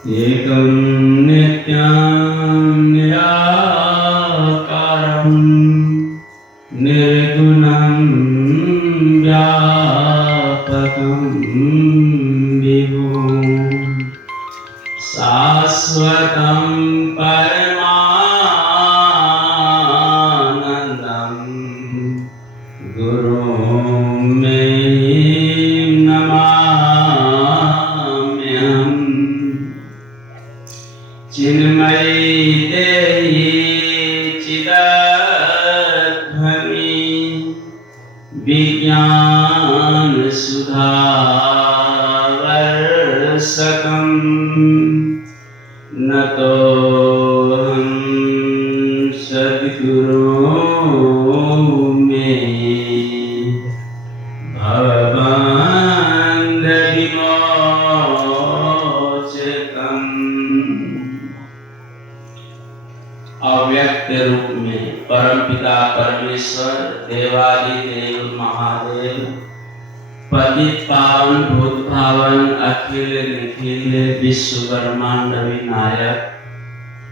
एकं नित्यं निराकारं निर्गुणं व्यापकं विभुं शाश्वतं परमानन्दं गुरुं मे नमाम्यहम्। चिन्मयी देहि चिदध्वनि विज्ञान सुधावर्षकम् नतोऽहं सद्गुरो मे भवबन्धविमोचकम्। अव्यक्त रूप में परमपिता परमेश्वर देवादिदेव महादेव पतित पावन भूत पावन अखिल निखिल विश्व ब्रह्मांड विनायक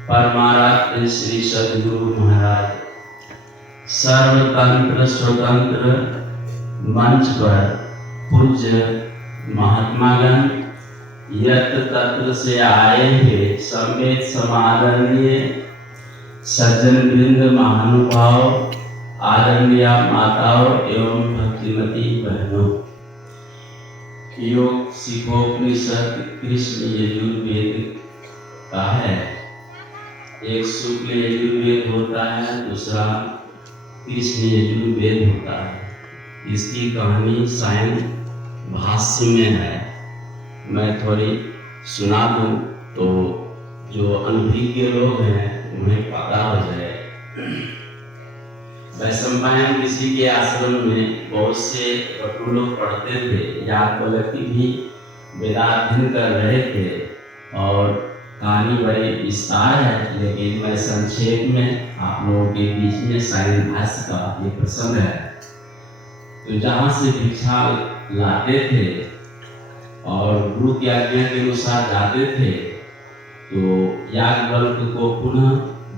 परमाराध्य श्री सद्गुरु महाराज सर्वतंत्र स्वतंत्र मंच पर पूज्य महात्मागण यत्र तत्र से आए हुए समेत समादरणीय सज्जन वृंद महानुभाव आदरणीय माताओं एवं भक्तिमती बहनों, योग शिखोपनिषद कृष्ण यजुर्वेद का है। एक शुक्ल यजुर्वेद होता है, दूसरा कृष्ण यजुर्वेद होता है। इसकी कहानी सायं भाष्य में है, मैं थोड़ी सुना दूं तो जो अनभिज्ञ लोग हैं उन्हें पता हो जाए। वैशंपायन ऋषि के आश्रम में बहुत से पटु लोग पढ़ते थे, याज्ञवल्क्य भी वेदाध्ययन कर रहे थे और कहानी बड़ी विस्तार है, लेकिन मैं संक्षेप में आप लोगों के बीच में सायं भाष्य का ये प्रसंग है। तो जहाँ से भिक्षा लाते थे और गुरु की आज्ञा के अनुसार जाते थे, तो याज्ञवल्क्य को पुनः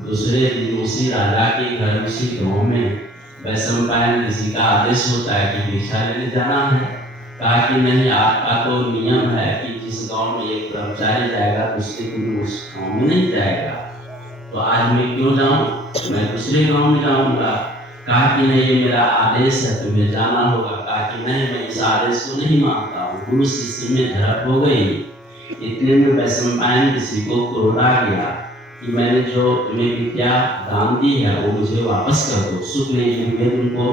दूसरे दिन उसी राजा के घर उसी गांव में वैशंपायन ऋषि का आदेश होता है कि भिक्षा लेने जाना है। कहा कि नहीं, आपका तो नियम है कि जिस गांव में एक ब्रह्मचारी जाएगा दूसरे दिन उस गांव में नहीं जाएगा, तो आज मैं क्यों जाऊं, मैं दूसरे गांव में जाऊंगा। कहा कि नहीं, ये मेरा आदेश है, तुम्हें जाना होगा। कहा कि नहीं, मैं इस आदेश को नहीं मानता हूँ। गुरु शिष्य में झड़प हो गई। इतने में वैशंपायन ऋषि को क्रोध आ गया कि मैंने जो तुम्हें विद्या दान दी है वो मुझे वापस कर दो। शुक्ल यजुर्वेद उनको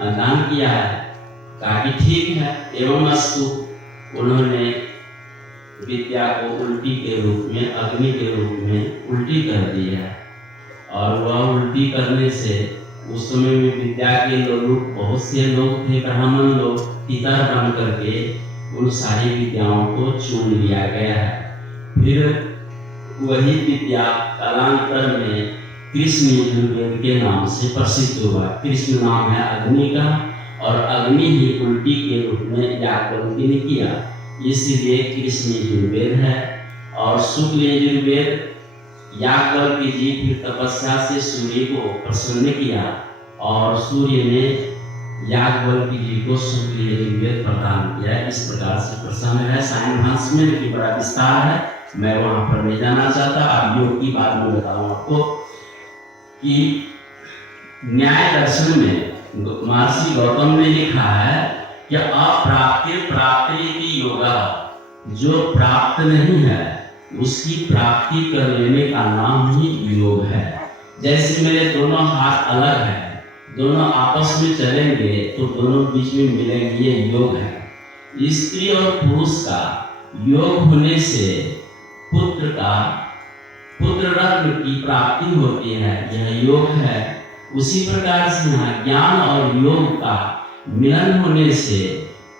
दान किया है। कहा कि ठीक है, एवं अस्तु। उन्होंने विद्या को उल्टी के रूप में, अग्नि के रूप में उल्टी कर दी है। और वह उल्टी करने से उस समय में विद्या के लोग, बहुत से लोग थे ब्राह्मण लोग, तितर बन करके उन सारी विद्याओं को चुन लिया गया है। फिर वही विद्या कालांतर में कृष्ण यजुर्वेद के नाम से प्रसिद्ध हुआ। कृष्ण नाम है अग्नि का, और अग्नि ही उल्टी के रूप में याज्ञवल्क्य ने किया, इसलिए कृष्ण यजुर्वेद है। और शुक्ल यजुर्वेद याज्ञवल्क्य जी फिर तपस्या से सूर्य को प्रसन्न किया और सूर्य ने याज्ञवल्क्य जी को शुक्ल यजुर्वेद प्रदान किया। इस प्रकार से प्रसंग है सायं भाष्य में, लेकिन बड़ा विस्तार है, मैं वहां पर नहीं जाना चाहता। अब योग की बात में बताऊं आपको कि न्याय दर्शन में महर्षि गौतम ने लिखा है कि अप्राप्य प्राप्ति की योगा, जो प्राप्त नहीं है उसकी प्राप्ति कर लेने का नाम ही योग है। जैसे मेरे दोनों हाथ अलग हैं, दोनों आपस में चलेंगे तो दोनों बीच में मिलेंगे, ये योग है। स्त्री और पुरुष का योग होने से पुत्र रत्न की प्राप्ति होती है, यह योग है। उसी प्रकार से यहाँ ज्ञान और योग का मिलन होने से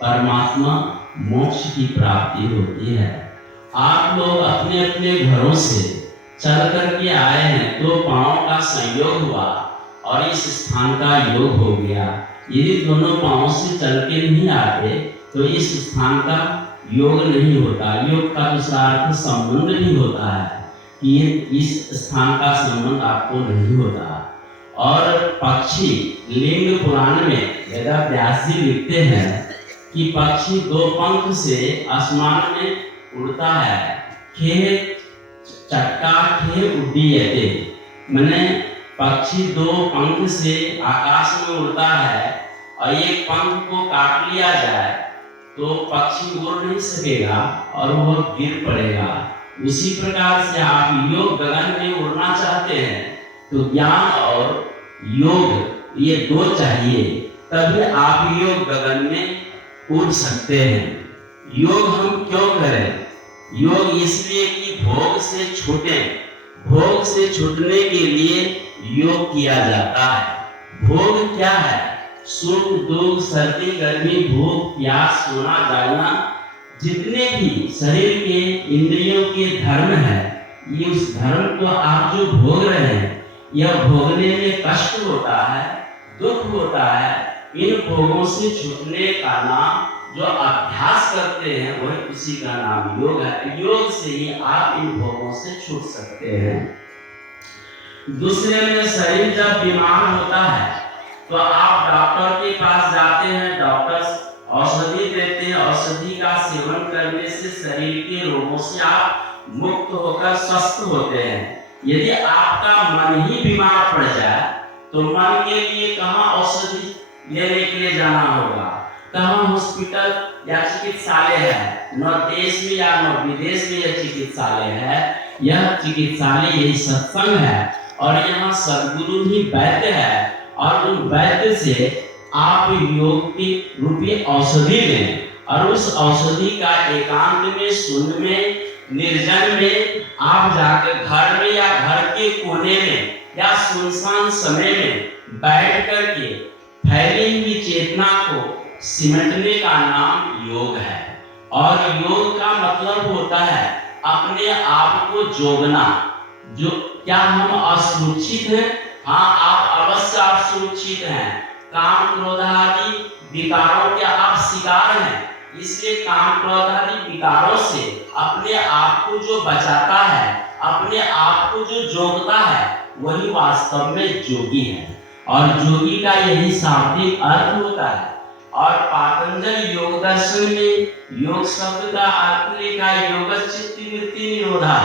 परमात्मा मोक्ष की प्राप्ति होती है। आप लोग अपने अपने घरों से चल करके आए हैं, तो पांवों का संयोग हुआ और इस स्थान का योग हो गया। यदि दोनों पांवों से चल के नहीं आते तो इस स्थान का योग नहीं होता। योग का दूसरा अर्थ संबंध भी होता है कि इस स्थान का संबंध आपको नहीं होता। और पक्षी, लिंग पुराण में वेदव्यास जी लिखते हैं कि पक्षी दो पंख से आसमान में उड़ता है। खे चट्टा खे उड्डीयते, माने पक्षी दो पंख से आकाश में उड़ता है और एक पंख को काट लिया जाए तो पक्षी उड़ नहीं सकेगा और वह गिर पड़ेगा। उसी प्रकार से आप योग गगन में उड़ना चाहते हैं तो ज्ञान और योग ये दो चाहिए, तभी आप योग गगन में उड़ सकते हैं। योग हम क्यों करें? योग इसलिए कि भोग से छूटे, भोग से छूटने के लिए योग किया जाता है। भोग क्या है? सुख दुख, सर्दी गर्मी, भूख प्यास, सोना जागना, जितने भी शरीर के इंद्रियों के धर्म है, ये उस धर्म को आप जो भोग रहे हैं, यह भोगने में कष्ट होता है, दुख होता है। इन भोगों से छूटने का नाम, जो अभ्यास करते हैं वही उसी का नाम योग है। योग से ही आप इन भोगों से छूट सकते हैं। दूसरे में, शरीर जब बीमार होता है तो आप डॉक्टर के पास जाते हैं, डॉक्टर औषधि देते हैं, औषधि का सेवन करने से शरीर के रोगों से आप मुक्त होकर स्वस्थ होते हैं। यदि आपका मन ही बीमार पड़ जाए तो मन के लिए कहाँ औषधि लेने के लिए जाना होगा, कहाँ हॉस्पिटल या चिकित्सालय है? न देश में या न विदेश में यह चिकित्सालय है। यह चिकित्सालय यही सत्संग है और यहाँ सद्गुरु ही वैद्य है और उन वैद्य से आप योग की रूपी औषधि लें और उस औषधि का एकांत में, शून्य में, निर्जन में आप जाकर घर में या घर के कोने में या सुनसान समय में बैठ करके फैली हुई चेतना को सिमटने का नाम योग है। और योग का मतलब होता है अपने आप को जोगना। जो क्या हम असुरक्षित हैं? हाँ, आप अवश्य आप सुरक्षित हैं। काम क्रोध आदि विकारों के आप शिकार हैं, इसलिए काम क्रोध आदि विकारों से अपने आप को जो बचाता है, अपने आप को जो जोगता है, वही वास्तव में जोगी है। और जोगी का यही शाब्दिक अर्थ होता है। और पातंजल योग दर्शन में योग शब्द का अर्थ लिखा है योग चित्त वृत्ति निरोधा।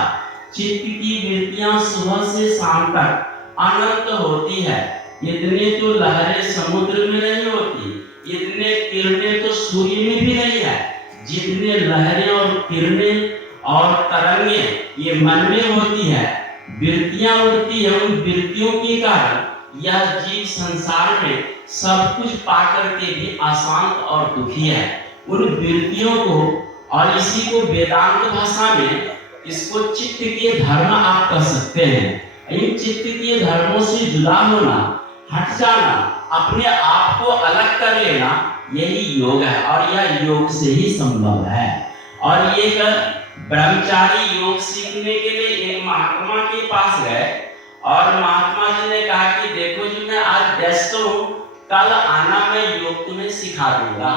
चित्त की वृत्तियां सुबह से शाम तक अनंत होती है। इतने तो लहरें समुद्र में नहीं होती, इतने किरणें तो सूर्य में भी नहीं है। जितने लहरें और किरणें और तरंगें ये मन में होती है, वृत्तियां उड़ती है, उन वृत्तियों के कारण यह जीव संसार में सब कुछ पाकर के भी अशांत और दुखी है। उन वृत्तियों को, और इसी को वेदांत भाषा में इसको चित्त के धर्म आप कह सकते हैं। इन चित्त के धर्मों से जुदा होना, हट जाना, अपने आप को अलग कर लेना, यही योग है और यह योग से ही संभव है। और ये ब्रह्मचारी योग सीखने के लिए एक महात्मा के पास गए और महात्मा जी ने कहा कि देखो जी, मैं आज व्यस्त हूँ, कल आना, मैं योग तुम्हें सिखा दूंगा।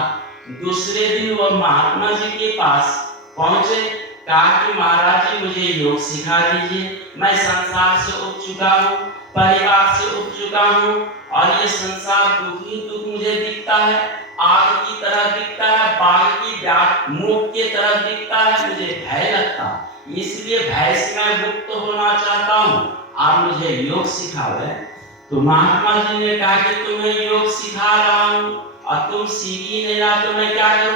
दूसरे दिन वह महात्मा जी के पास पहुंचे, कहा कि महाराज जी मुझे योग सिखा दीजिए, मैं संसार से उब चुका हूँ, परिवार से उब चुका हूँ और ये संसार दुख ही दुख मुझे दिखता है, आग की तरह दिखता है, बाघ की मुख की तरह दिखता है, मुझे भय लगता, इसलिए भय से मैं मुक्त होना चाहता हूँ, आप मुझे योग सिखावे। तो महात्मा जी ने कहा कि तुम्हें योग सिखा रहा हूँ और तुम सीख ही नहीं रहा, तो मैं क्या करूँ?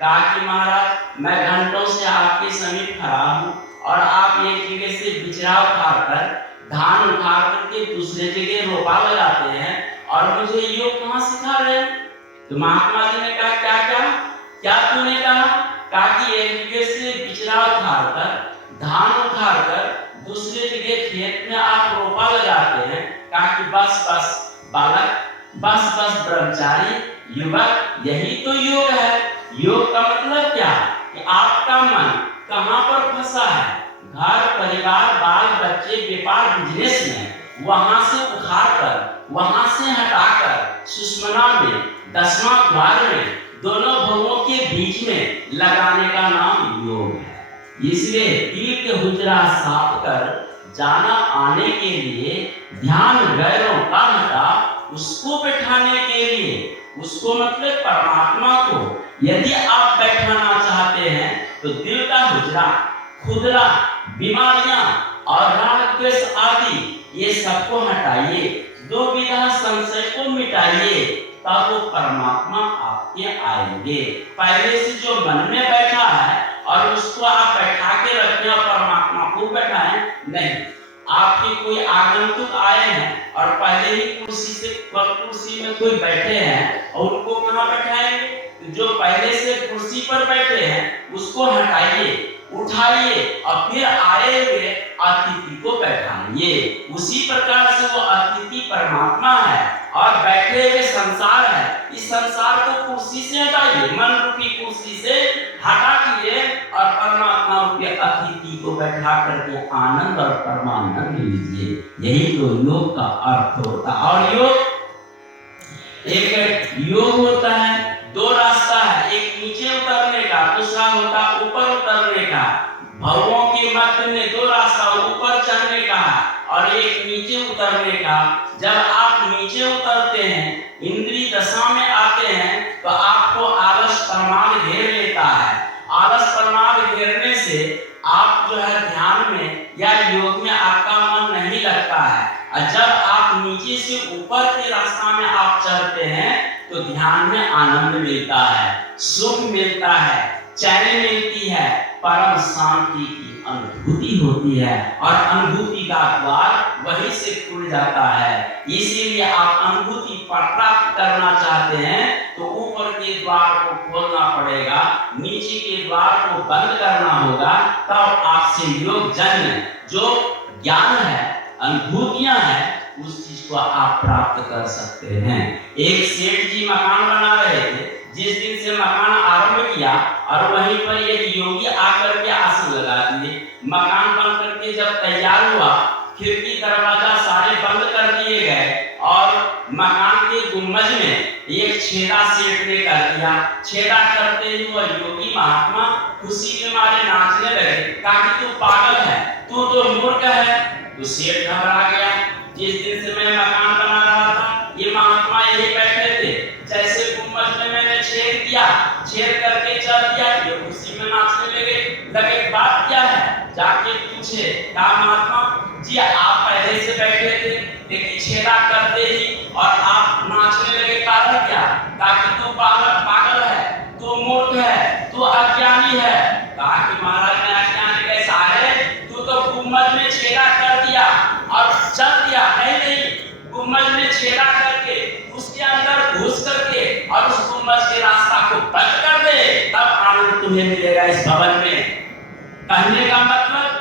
कहा कि महाराज मैं घंटों से आपके समीप खड़ा हूँ और आप एक जगह से बिचरा उठाकर, धान उठा करके दूसरे जगह रोपा लगाते हैं और मुझे योग कहाँ सिखा रहे हैं? तो महात्मा जी ने कहा क्या तूने कहा? कहा कि एक जगह से बिचरा उठाकर, धान उठाकर दूसरे जगह खेत में आप रोपा लगाते हैं। कहा कि बस बालक, बस ब्रह्मचारी, युवक, यही तो योग है। योग का मतलब क्या? कि आपका मन कहाँ पर फंसा है? घर, परिवार, बाल बच्चे, व्यापार, बिजनेस में, वहां से उखाड़ कर, वहां से हटाकर सुषुम्ना में, 10वां द्वार में दोनों भवों के बीच में लगाने का नाम योग है। इसलिए दिल के हुजरा साफ कर जाना आने के लिए ध्यान गैरों का हटा उसको बैठाने के लिए, उसको मतलब परमात्मा को यदि आप बैठाना चाहते हैं तो दिल का हुजरा, खुदरा, बीमारियां और राग द्वेष आदि ये सबको हटाइए, दो विधा संशय को मिटाइए, तब वो परमात्मा आपके आएंगे। पहले से जो मन में बैठा है और उसको आप बैठा के रखें और परमात्मा को बैठाएं नहीं। आपके कोई आगंतुक आए हैं और पहले ही कुर्सी में कोई बैठे हैं और उनको कहाँ बैठाएंगे? जो पहले से कुर्सी पर बैठे हैं उसको हटाइए, उठाइए और फिर आए हुए अतिथि को बैठाइए। उसी प्रकार से वो अतिथि परमात्मा है और बैठे हुए संसार है। इस संसार को कुर्सी से हटाइए, मन रूपी कुर्सी से हटा दिए और परमात्मा रूपी अतिथि को बैठा करके आनंद और परमानंद लीजिए। यही तो योग का अर्थ होता है। और योग होता है, दो रास्ता है, एक नीचे उतरने का, दूसरा होता ऊपर उतरने का। भवों के मध्य में दो रास्ता, ऊपर चढ़ने का और एक नीचे उतरने का। जब आप नीचे उतरते हैं, इंद्रिय दशा में आते हैं, तो आपको आलस प्रमाद घेर लेता है। आलस प्रमाद घेरने से आप जो है ध्यान में या योग में आपका मन नहीं लगता है। और जब आप नीचे से ऊपर के रास्ता में आप चढ़ते हैं तो ध्यान में आनंद मिलता है, सुख मिलता है, चैन मिलती है, परम शांति की अनुभूति होती है और अनुभूति का द्वार वहीं से खुल जाता है। इसीलिए आप अनुभूति प्राप्त करना चाहते हैं तो ऊपर के द्वार को खोलना पड़ेगा, नीचे के द्वार को बंद करना होगा, तब आपसे योग जन्य जो ज्ञान है, अनुभूतियां हैं, उस चीज को आप प्राप्त कर सकते हैं। एक सेठ जी मकान बना रहे थे, जिस दिन से मकान आरंभ किया और वहीं पर एक योगी आकर के आसन लगा दिए। मकान बन करके जब तैयार हुआ, खिड़की दरवाजा सारे बंद कर दिए गए और मकान के गुंबज में एक छेदा सेठ ने कर दिया। छेदा करते ही वह योगी महात्मा खुशी के मारे नाचने लगे, कहा कि तू पागल है, तू तो मूर्ख है। तो सेठ घबरा गया। जिस दिन से मैं मकान बना रहा था, ये महात्मा यही बैठे थे, जैसे गुंबज में मैंने छेद किया, छेद करके चल दिया, ये खुशी में नाचने लगे। बात क्या है? जाके पूछे, कहा महात्मा जी आप पहले से बैठे थे, लेकिन छेदा करते ही और आप नाचने लगे, कारण क्या? ताकि तू पागल है, तू मूर्ख है, तू अज्ञानी है। कहा कि महाराज मैं अज्ञानी कैसा है? तू तो गुंबज में छेदा कर दिया और चल दिया। नहीं, गुंबज में छेदा करके उसके अंदर घुस करके और उस गुंबज के रास्ता को बंद कर दे, तब आनंद तुम्हें मिलेगा इस भवन में। कहने का मतलब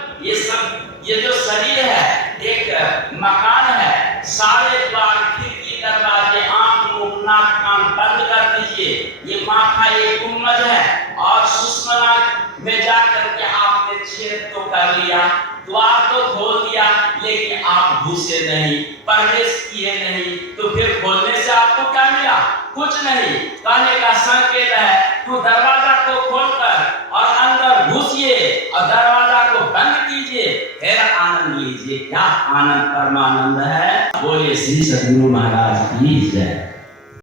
ये जो शरीर है एक मकान है, सारे द्वार, खिड़की, दरवाजे, आंख, मुंह, नाक, कान बंद कर दीजिए। ये माथा एक गुंबज है और सुषुम्ना में जाकर के आपने छेद तो कर लिया, द्वार तो खोल दिया, लेकिन आप घुसे नहीं, प्रवेश किए नहीं, तो फिर खोलने से आपको क्या मिला? कुछ नहीं। कहने का संकेत है तो दरवाजा को खोलकर और अंदर घुसिए और दरवाजा को बंद कीजिए, फिर आनंद लीजिए। क्या आनंद परमानंद है। बोलिए श्री सद्गुरु महाराज की जय।